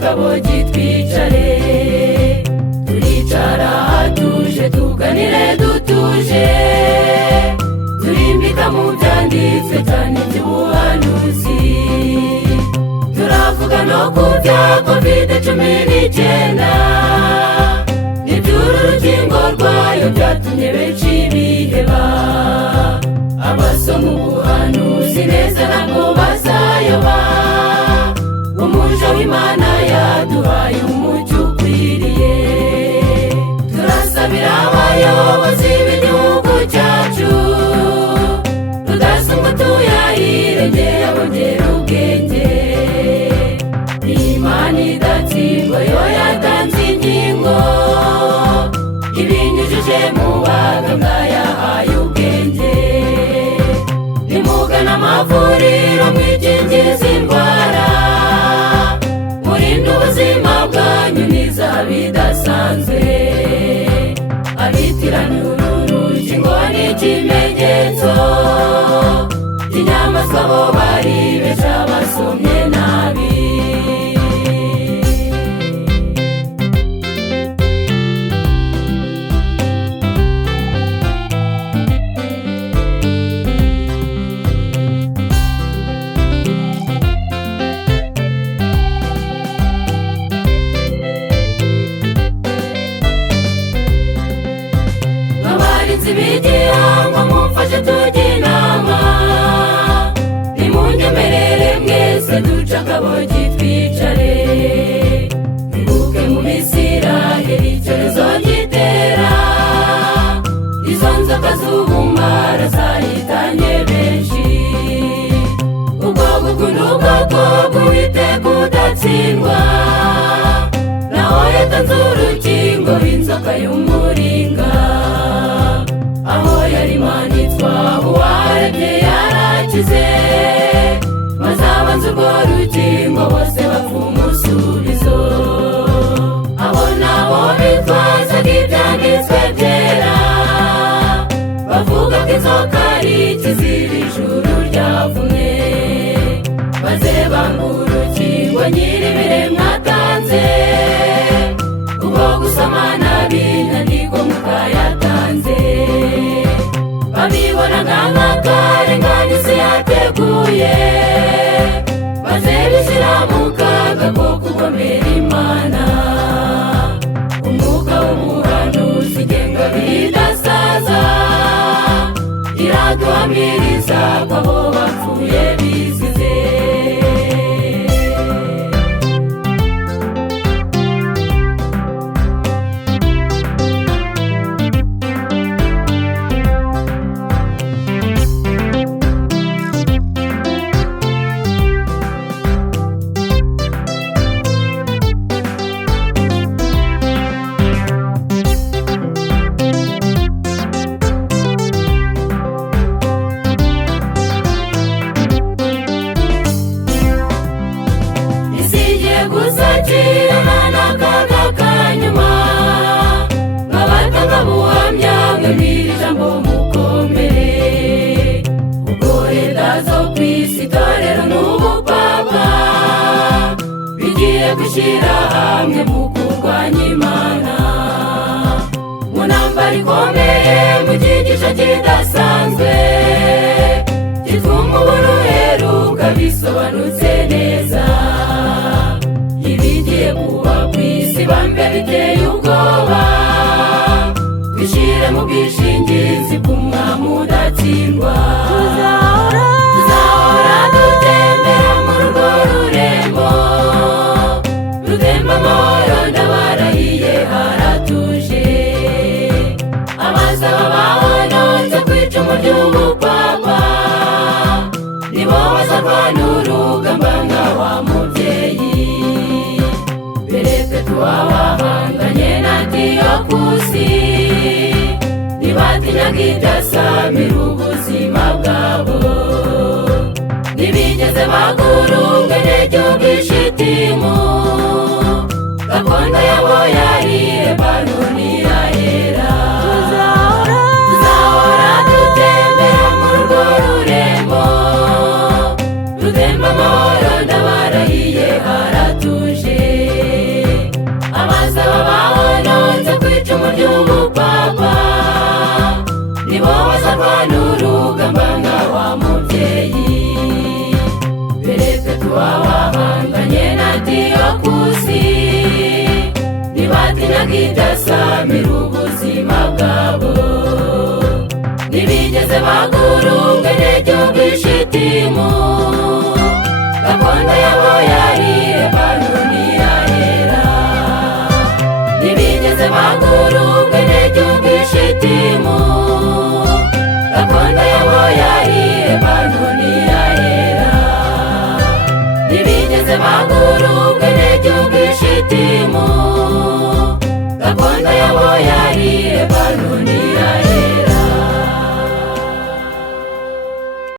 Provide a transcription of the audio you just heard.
Kabogi twicare turicara hatuje tuganire dutuje turimbika mu byanditswe cyane by'ubuhanuzi turavuga no ku bya COVID-19 iby'uru rukingo rwayo byatumye benshi biheba abasoma ubuhanuzi neza ntabwo bazayoba umuja w'Imana yaduhaye umucyo ukwiriye turasabira abayobozi b'igihugu cyacu rudasumba tuyahirengera bongera ubwenge Imana idatsindwa yo yatanze ingingo ibinyujije mu baganga yahaye ubwenge nimugana amavuriro mwikingiza indwara ubuzima bwanyu niza bidasanzwe abitiranye uru rukingo ni ikimenyetso inyamaswa bo bari benshi abasomye nabi ibigirango mumfashe tujye inama nimunyemerere mwese duca Kabogi twicare twibuke mu Bisiraheli icyorezo gitera izo nzoka z'ubumara zahitanye benshi ubwoko bw'ubwoko bw'Uwiteka udatsindwa naho yatanze urukingo rw'inzoka y'umuringa aho yari manitswa uwaremye yarakize maze abanze urwo rukingo bose bapfa umusubizo abo nabo bitwazaga ibyanditswe byera bavuga ko inzoka ari ikizira ijuru ryavumwe maze banga urukingo nyir'ibiremwa atanze ubwo gusomana binanirwa mukayatanze babibonaga nk'akarengane isi yateguye maze bishyira mu kaga ko kugomera Imana umwuka w'ubuhanuzi igenga bidasaza iraduhamiriza ko abo bapfuye bizize gushyira hamwe mu kurwanya Imana mu ntambara ikomeye mu cyigisho kidasanzwe cyitwa umuburo uheruka bisobanutse neza ibigiye kuba ku isi bambe biteye ubwoba bishyire mu bwishingizi bw'umwami udatsindwa tuzahora dutembera muri urwo rurembo amahoro ndabarahiye haratuje abazaba bahonotse ku icumu ry'ubupapa nibo bazarwana urugamba nka wa mubyeyi beretse tuba bahanganye na kusi ntibatinyaga ibyasamira ubuzima bwabo ntibigeze bagurunga n'igihugu ishitimu gakondo yabo yari Lebanoni yahera tuzahora dutembera muri urwo rurembo rutemba amahoro ndabarahiye haratuje abazaba bahonotse ku icumu ry'ubupapa nibo bazarwana urugamba nka wa mubyeyi Perezida wabahanganye na Antiyokusi ntibatinyaga ibyasamira ubuzima bwabo ntibigeze bagurunga n'igihugu ishitimu gakondo yabo yari Lebanoni yahera ntibigeze bagurunga n'igihugu ishitimu gakondo yabo yari Lebanoni yahera ntibigeze bagurunga